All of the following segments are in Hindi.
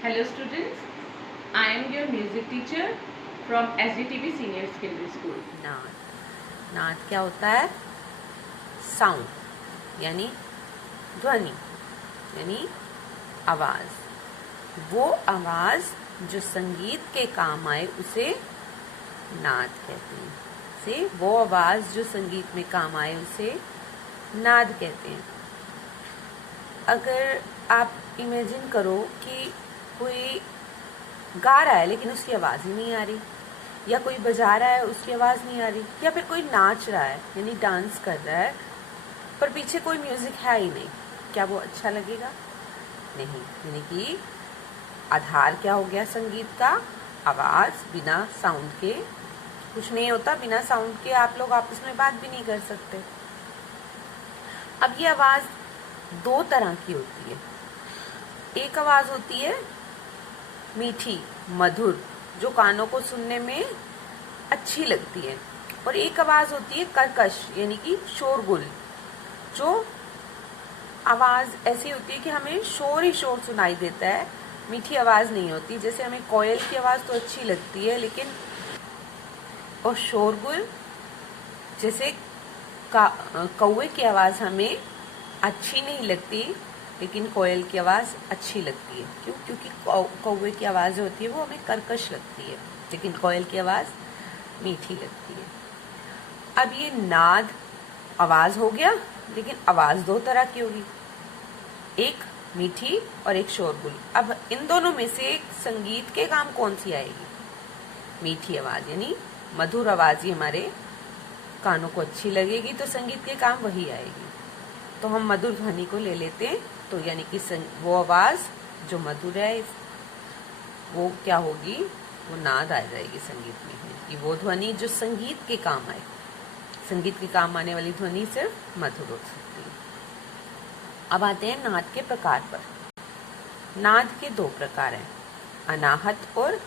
Hello students, I am your music teacher from SDTV Senior Secondary School. नाद नाद क्या होता है? साउंड यानी ध्वनि यानी आवाज़। वो आवाज़ जो संगीत के काम आए उसे नाद कहते हैं। वो आवाज़ जो संगीत में काम आए उसे नाद कहते हैं। अगर आप इमेजिन करो कि कोई गा रहा है लेकिन उसकी आवाज़ ही नहीं आ रही, या कोई बजा रहा है उसकी आवाज़ नहीं आ रही, या फिर कोई नाच रहा है यानी डांस कर रहा है पर पीछे कोई म्यूज़िक है ही नहीं, क्या वो अच्छा लगेगा? नहीं। यानी कि आधार क्या हो गया संगीत का? आवाज़। बिना साउंड के कुछ नहीं होता, बिना साउंड के आप लोग आपस में बात भी नहीं कर सकते। अब ये आवाज़ दो तरह की होती है। एक आवाज़ होती है मीठी मधुर, जो कानों को सुनने में अच्छी लगती है, और एक आवाज़ होती है कर्कश यानी कि शोरगुल, जो आवाज़ ऐसी होती है कि हमें शोर ही शोर सुनाई देता है, मीठी आवाज़ नहीं होती। जैसे हमें कोयल की आवाज़ तो अच्छी लगती है लेकिन, और शोरगुल जैसे कौवे की आवाज़ हमें अच्छी नहीं लगती लेकिन कोयल की आवाज़ अच्छी लगती है। क्यों? क्योंकि कौवे की आवाज़ जो होती है वो हमें कर्कश लगती है लेकिन कोयल की आवाज़ मीठी लगती है। अब ये नाद आवाज़ हो गया, लेकिन आवाज़ दो तरह की होगी, एक मीठी और एक शोरगुल। अब इन दोनों में से संगीत के काम कौन सी आएगी? मीठी आवाज़ यानी मधुर आवाज़ ही हमारे कानों को अच्छी लगेगी, तो संगीत के काम वही आएगी। तो हम मधुर ध्वनि को ले लेते हैं, तो यानी कि वो आवाज़ जो मधुर है वो क्या होगी? वो नाद आ जाएगी संगीत में, कि वो ध्वनि जो संगीत के काम आए। संगीत के काम आने वाली ध्वनि सिर्फ मधुर हो सकती है। अब आते हैं नाद के प्रकार पर। नाद के दो प्रकार हैं, अनाहत और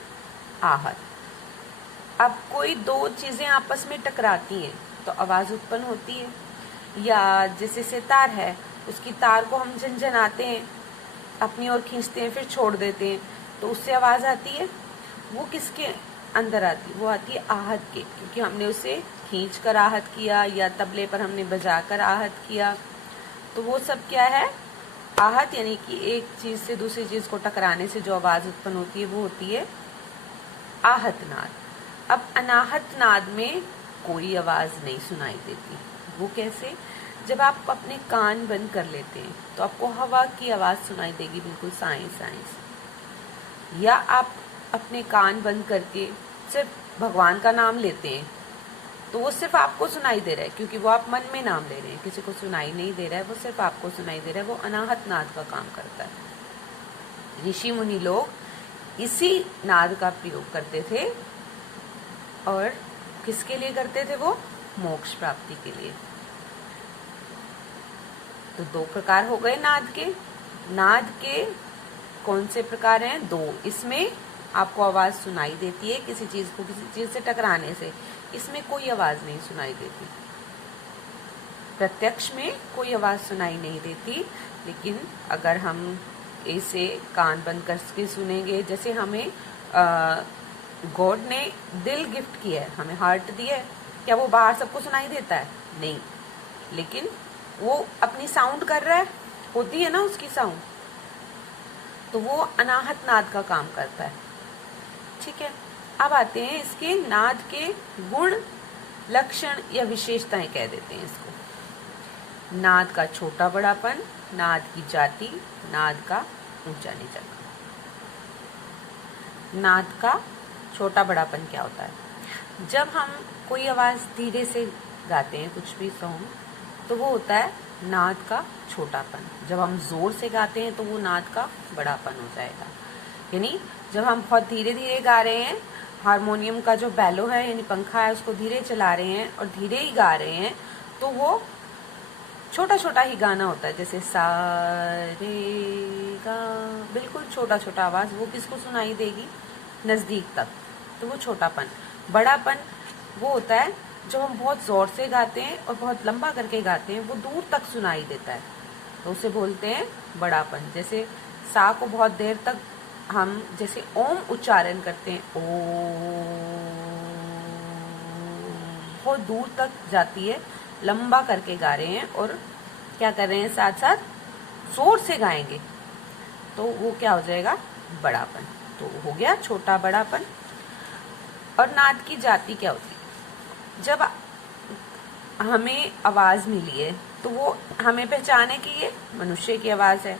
आहत। अब कोई दो चीजें आपस में टकराती हैं तो आवाज उत्पन्न होती है, या जैसे सितार है उसकी तार को हम झनझनाते हैं, अपनी ओर खींचते हैं फिर छोड़ देते हैं तो उससे आवाज आती है। वो किसके अंदर आती है? वो आती है आहत के, क्योंकि हमने उसे खींच कर आहत किया या तबले पर हमने बजाकर आहत किया। तो वो सब क्या है? आहत, यानी कि एक चीज से दूसरी चीज को टकराने से जो आवाज उत्पन्न होती है वो होती है आहत नाद। अब अनाहत नाद में कोई आवाज नहीं सुनाई देती। वो कैसे? जब आप अपने कान बंद कर लेते हैं तो आपको हवा की आवाज सुनाई देगी, बिल्कुल साए साए से। या आप अपने कान बंद करके सिर्फ भगवान का नाम लेते हैं तो वो सिर्फ आपको सुनाई दे रहा है, क्योंकि वो आप मन में नाम ले रहे हैं, किसी को सुनाई नहीं दे रहा है, वो सिर्फ आपको सुनाई दे रहा है। वो अनाहत नाद का काम करता है। ऋषि मुनि लोग इसी नाद का प्रयोग करते थे, और किसके लिए करते थे? वो मोक्ष प्राप्ति के लिए। तो दो प्रकार हो गए नाद के। नाद के कौन से प्रकार हैं? दो। इसमें आपको आवाज सुनाई देती है किसी चीज को किसी चीज से टकराने से, इसमें कोई आवाज नहीं सुनाई देती। प्रत्यक्ष में कोई आवाज सुनाई नहीं देती, लेकिन अगर हम इसे कान बंद करके सुनेंगे, जैसे हमें गॉड ने दिल गिफ्ट किया है, हमें हार्ट दिया है, क्या वो बाहर सबको सुनाई देता है? नहीं, लेकिन वो अपनी साउंड कर रहा है, होती है ना उसकी साउंड, तो वो अनाहत नाद का काम करता है। ठीक है, अब आते हैं इसके नाद के गुण, लक्षण या विशेषताएं कह देते हैं इसको। नाद का छोटा बड़ापन, नाद की जाति, नाद का ऊंचा नीचापन। नाद का छोटा बड़ापन क्या होता है? जब हम कोई आवाज धीरे से गाते हैं कुछ भी सॉन्ग, तो वो होता है नाद का छोटापन। जब हम जोर से गाते हैं तो वो नाद का बड़ापन हो जाएगा। यानी जब हम बहुत धीरे धीरे गा रहे हैं, हारमोनियम का जो बैलो है यानी पंखा है उसको धीरे चला रहे हैं और धीरे ही गा रहे हैं, तो वो छोटा छोटा ही गाना होता है, जैसे सा रे गा, बिल्कुल छोटा छोटा आवाज। वो किसको सुनाई देगी? नजदीक तक। तो वो छोटापन। बड़ापन वो होता है जब हम बहुत जोर से गाते हैं और बहुत लंबा करके गाते हैं, वो दूर तक सुनाई देता है, तो उसे बोलते हैं बड़ापन। जैसे सा को बहुत देर तक हम जैसे ओम उच्चारण करते हैं, ओ, बहुत दूर तक जाती है, लंबा करके गा रहे हैं और क्या कर रहे हैं, साथ साथ जोर से गाएंगे, तो वो क्या हो जाएगा, बड़ापन। तो हो गया छोटा बड़ापन। और नाद की जाति क्या होती है, जब हमें आवाज मिली है तो वो हमें पहचान है कि ये मनुष्य की आवाज है।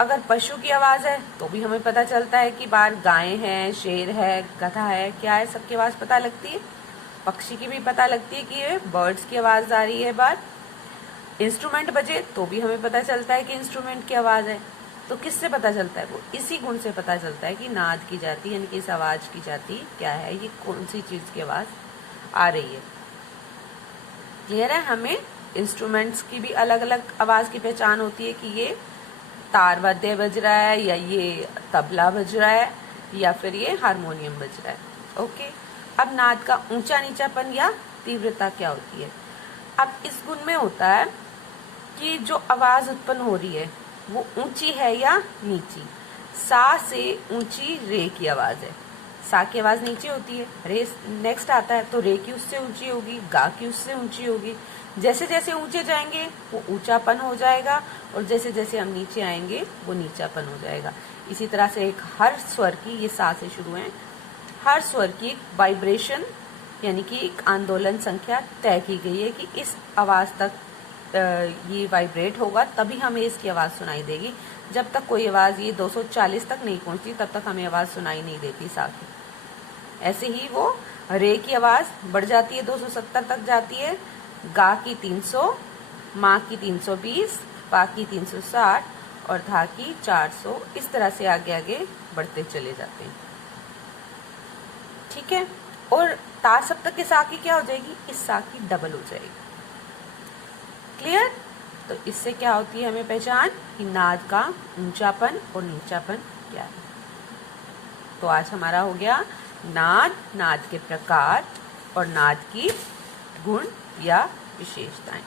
अगर पशु की आवाज है तो भी हमें पता चलता है कि बाहर गाय है, शेर है, गधा है, क्या है, सबकी आवाज पता लगती है। पक्षी की भी पता लगती है कि ये बर्ड्स की आवाज आ रही है बाहर। इंस्ट्रूमेंट बजे तो भी हमें पता चलता है कि इंस्ट्रूमेंट की आवाज है। तो किससे पता चलता है, वो इसी गुण से पता चलता है कि नाद की जाति यानी कि इस आवाज की जाति क्या है, ये कौन सी चीज की आवाज आ रही है। क्लियर है। हमें इंस्ट्रूमेंट्स की भी अलग अलग आवाज की पहचान होती है कि ये तार वाद्य बज रहा है, या ये तबला बज रहा है, या फिर ये हारमोनियम बज रहा है। ओके। अब नाद का ऊंचा नीचापन या तीव्रता क्या होती है। अब इस गुण में होता है कि जो आवाज उत्पन्न हो रही है वो ऊंची है या नीची। सा से ऊंची रे की आवाज है, सा की आवाज नीचे होती है, रे नेक्स्ट आता है तो रे की उससे ऊंची होगी, गा की उससे ऊंची होगी। जैसे जैसे ऊंचे जाएंगे वो ऊंचापन हो जाएगा, और जैसे जैसे हम नीचे आएंगे वो नीचापन हो जाएगा। इसी तरह से एक हर स्वर की, ये सा से शुरू है, हर स्वर की एक वाइब्रेशन यानी कि एक आंदोलन संख्या तय की गई है कि इस आवाज तक ये वाइब्रेट होगा तभी हमें इसकी आवाज सुनाई देगी। जब तक कोई आवाज ये 240 तक नहीं पहुंचती तब तक हमें आवाज सुनाई नहीं देती सा की। ऐसे ही वो रे की आवाज बढ़ जाती है, 270 तक जाती है, गा की 300, माँ की 320, पा की 360 और धा की 400। इस तरह से आगे आगे बढ़ते चले जाते हैं। ठीक है। और ता सप्तक के सा की क्या हो जाएगी, इस सा की डबल हो जाएगी। क्लियर। तो इससे क्या होती है हमें पहचान कि नाद का ऊंचापन और नीचापन क्या है। तो आज हमारा हो गया नाद, नाद के प्रकार और नाद की गुण या विशेषताएं।